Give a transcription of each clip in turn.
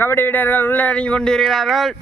கபடி வீரர்கள் உள்ள இறங்கி கொண்டிருக்கிறார்கள்.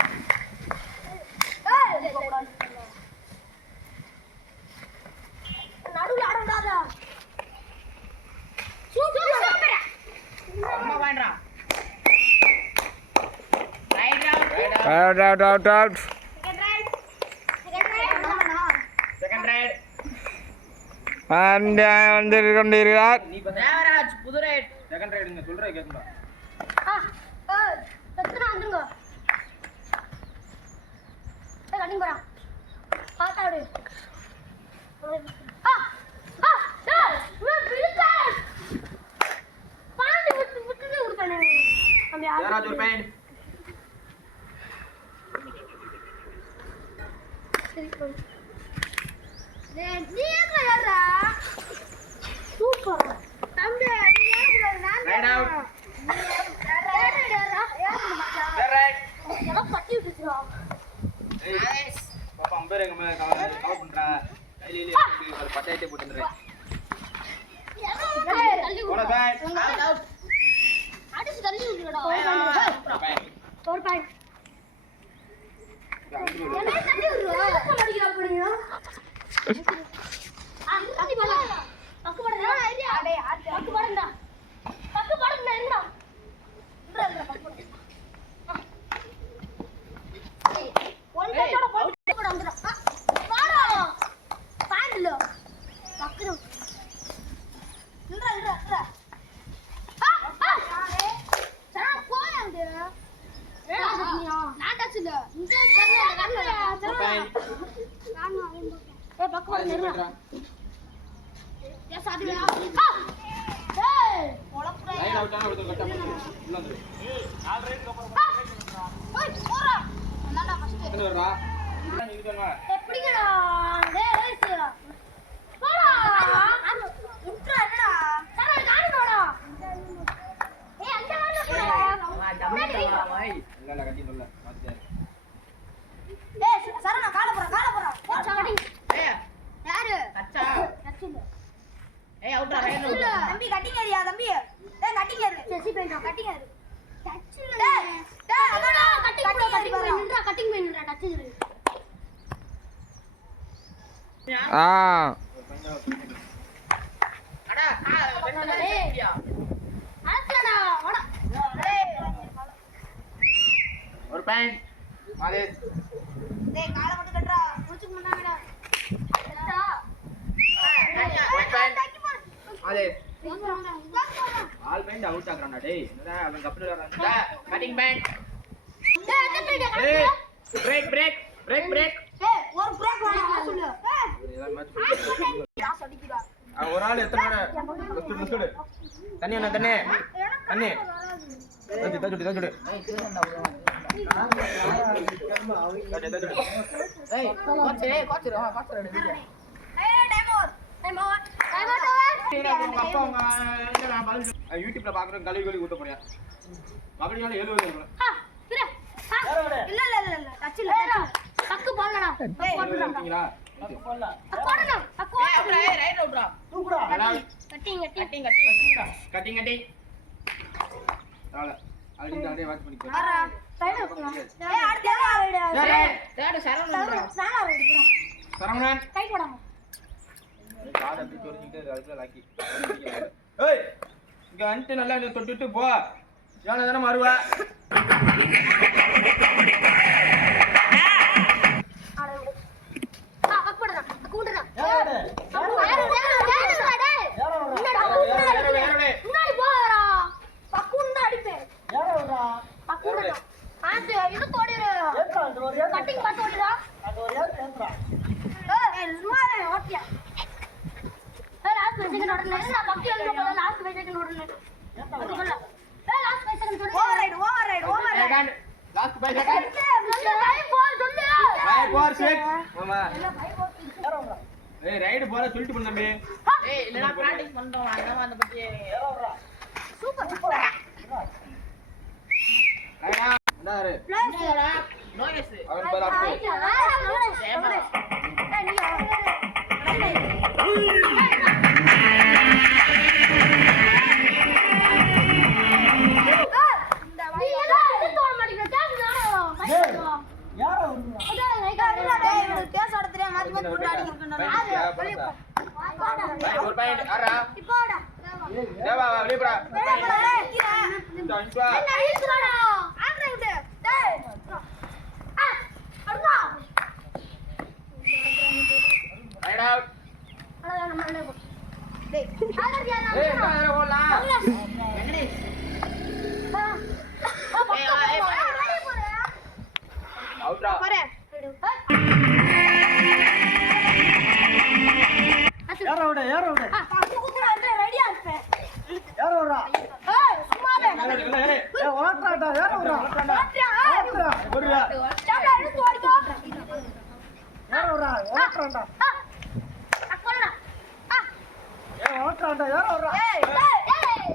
வந்து கொண்டிருக்கிறார். ஒரு பாயிண்ட் மாதேஷ் டேய் காலை மட்டும் கட்டறா புடிச்சுக்க மாட்டாங்கடா கட்டா மாதேஷ் ஆல் பாயிண்ட் அவுட் ஆகறானே டேய் என்னடா அவன் கப்ல வரான்டா கட்டிங் பாயிண்ட் டேய் பிரேக் பிரேக் பிரேக் பிரேக் ஏய் ஒரு பிரேக் வேணும் சொல்லு ஏய் மேட்ச் அடிக்குடா ஒரு ஆள் எத்தனை நிமிஷம் தண்ணி என்ன தண்ணி தண்ணி தஜுடி தஜுடி ஏய் கோச் ஏய் கோச் ரெடி ஏய் டைம் ஓவர் யூடியூப்ல பாக்குறேன் கலி கலி ஊத்த போறியா கபடியால 7 வருது இல்ல இல்ல இல்ல இல்ல டச் இல்ல பக்கு போடலடா போடுறீங்களா பக்கு போடல போடணும் பக்கு ஏய் ரைட் அவுட்ரா தூக்குடா cutting cutting cutting cutting cutting ஆள அடி அப்படியே வாட்ச் பண்ணிக்கோ ஆறா சைடு ஏய் அடுத்து யாரா ஏய் தேடு சரவணன் சாலா ரெடி சரவணன் கை போடாம காட அப்படி சொரிஞ்சிட்டே அதுக்குள்ள லாக்கி ஏய் இங்க வந்துட்டு நல்லா நீ தொட்டுட்டு போ. எவ்வளவு தானே வருவா? ரைடு போற சொல்லிட்டு பண்ணே. ஏய் இல்லனா பிராக்டீஸ் பண்றோம் அண்ணா அந்த பத்தி சூப்பர் ரைடா என்னடா என்னடா நோயஸ் அவன் பேர் அப்பே ஒரு பையன் ஆறா இப்போடா தேவா வெளிய போடா இந்த அன்பா என்ன இருக்குடா ஆட்ற விடு டேய் அண்ணா ரைட் அவுட் அட நம்ம அண்ணே போ டேய் ஆகறியா ஏய் என்ன ஓடலாம் வெங்கடேஷ் அவுட்ரா போறே யார விடு ரெடியா இருப்பேன் யார விடுறா ஏய் சும்மாவே ஏய் ஓட்றாடா யார விடுறா ஓட்றா ஒருடா சாப்ல எடுத்து ஓடிக்கோ யார விடுறா ஓட்றாடா அக்கோடா ஏய் ஓட்றாடா யார விடுறா ஏய் ஏய்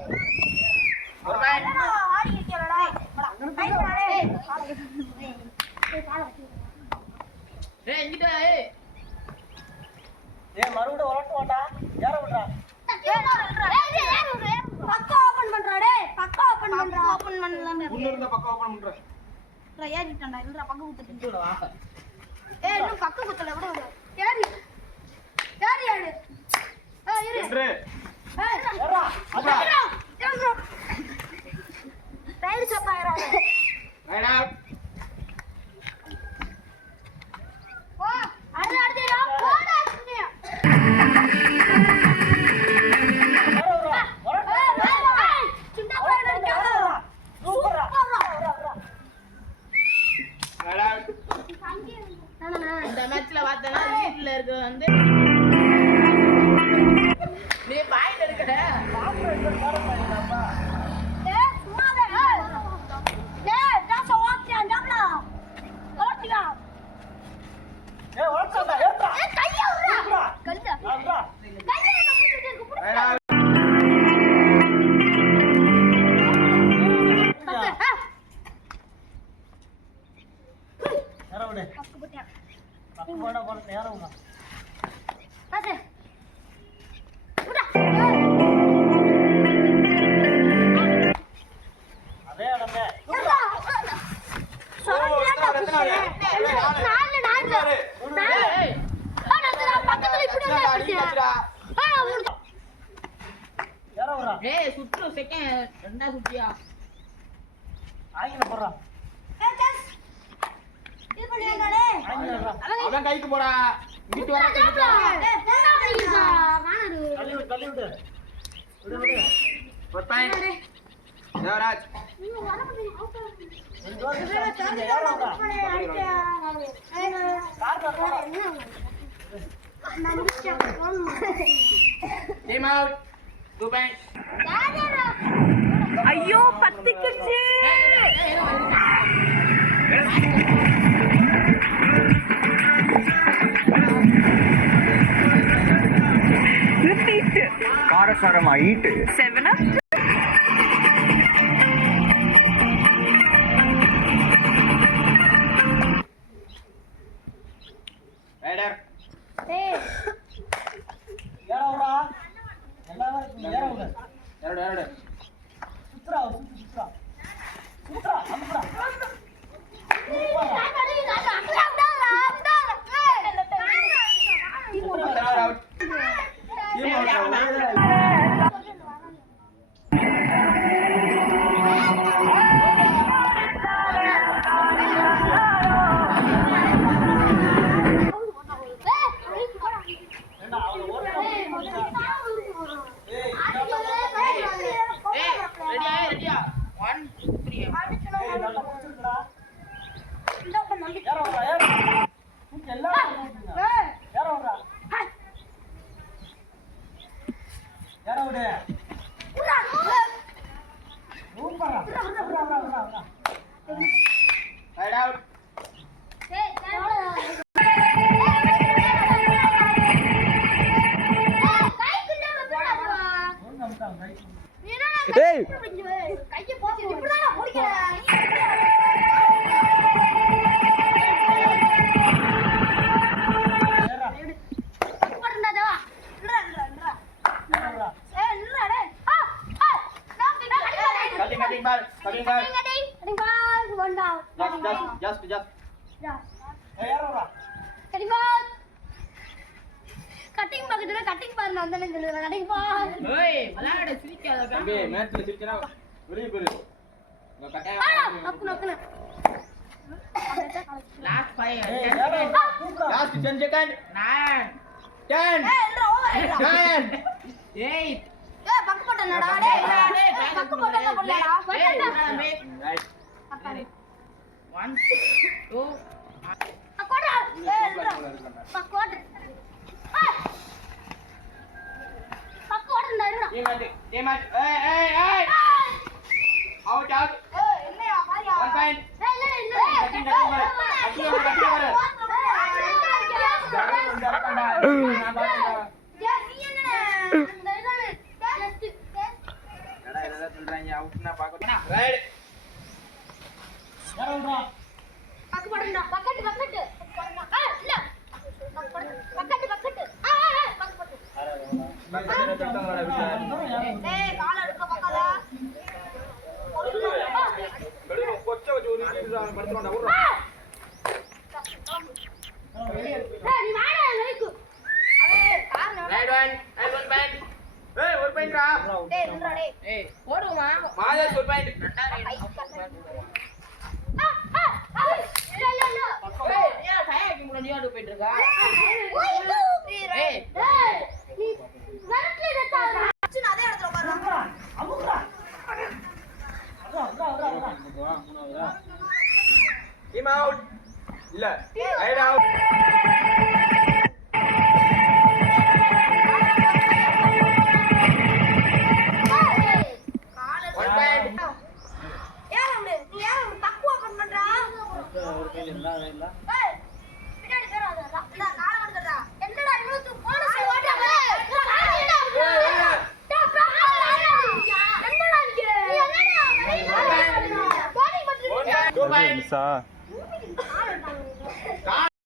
ஒரு பையன் ஆடி இருக்கறடா ஐ போடா ஏய் ஏய் இங்கடா ஏய் ஏய் மறுபடியும் ஓட்டுவாடா யார விடுறா பக்கா ஓபன் பண்றா டேய் பக்கா ஓபன் பண்றா ஓபன் பண்ணலாம் உள்ள இருந்த பக்கம் ஓபன் பண்றேன் ஏறிட்டடா இல்லடா பக்க குத்துட்டு இங்கடா வா ஏய் இன்னும் பக்க குத்தல விடு விடு ஏறி ஏறு இரு என்று ஏய் ஏறா ஏறு ரைட் சப்பாயரா ரைட் அவுட் போ அடுத்து போடா சுனியா சின்ன பையன் இருக்கான் சூப்பரா ரைட் அவுட் இந்த மேட்ச்ல பார்த்தனா வீட்ல இருக்க வந்து நீ பாயிண்ட் எடுக்கற ஏய் சும்மாவே ஏய் நான் சவாத்தியா ஜம்லா ஓட்டியா ஏய் ஓட்றாடா ஏறா ஏய் கைய விடுடா கைய ஆறா கைய புடிச்சிட்டு இருக்கு ரைட் அவுட் யார விடு பக்கு போட்டியா பக்கு போடா போற யார விடுறா பாத்து விடா அதே இடமே யார விடுறா ஏய் சுற்று செகண்ட் ரெண்டா சுத்தியா ஆங்கில போறா ஆங்கில விடுறா அவன் கைக்கு போடா இங்கிட்டு வர கைக்கு தள்ளி விடு விடு விடு ஒரு பையன் தேவராஜ் யார விடுறா கார் போறா டீம் அவுட் 2 பாயிண்ட் ஐயோ பத்திக்குச்சு காரசாரமா ஈட்டு 7 ரைடர் ஏய் யார விடுறா எல்லாரும் யார விடு ಎರಡು ಎರಡು சுத்ரா சுத்ரா அம்மா ಔಟ್ Right out. ஏய் கையை போச்சு இப்படிதான் முடிக்கிறேன் Cutting ball. Cutting ball. Just. Cutting பக்கத்துல கட்டிங் பாருங்க அந்த கட்டிங் பால் ஏய் விளையாட சிரிக்காத தம்பி மேட்ச்ல சிரிச்சனா வெளிய போயிரு. உங்க கட்டாயம் நக்கு லாஸ்ட் 5 last 10 second. 9 10 9 8 பக்கு போட்டனடா டேய் பக்கு போட்டல போடலடா right. 1 2 அக்கோடா பக்கோட பக்கோடடா Team match. Hey. Out. என்னையா மாரியா 1 point. இல்ல Right. Right one. And 1 point. Hey, 1 point ra. ஏய் போடுமா Majas 1 point. ஏய் ஏன் கையாக்கி முடியாது போயிட்டு இருக்கா ஏய் Team out. இல்ல. Right out. One point. Two point.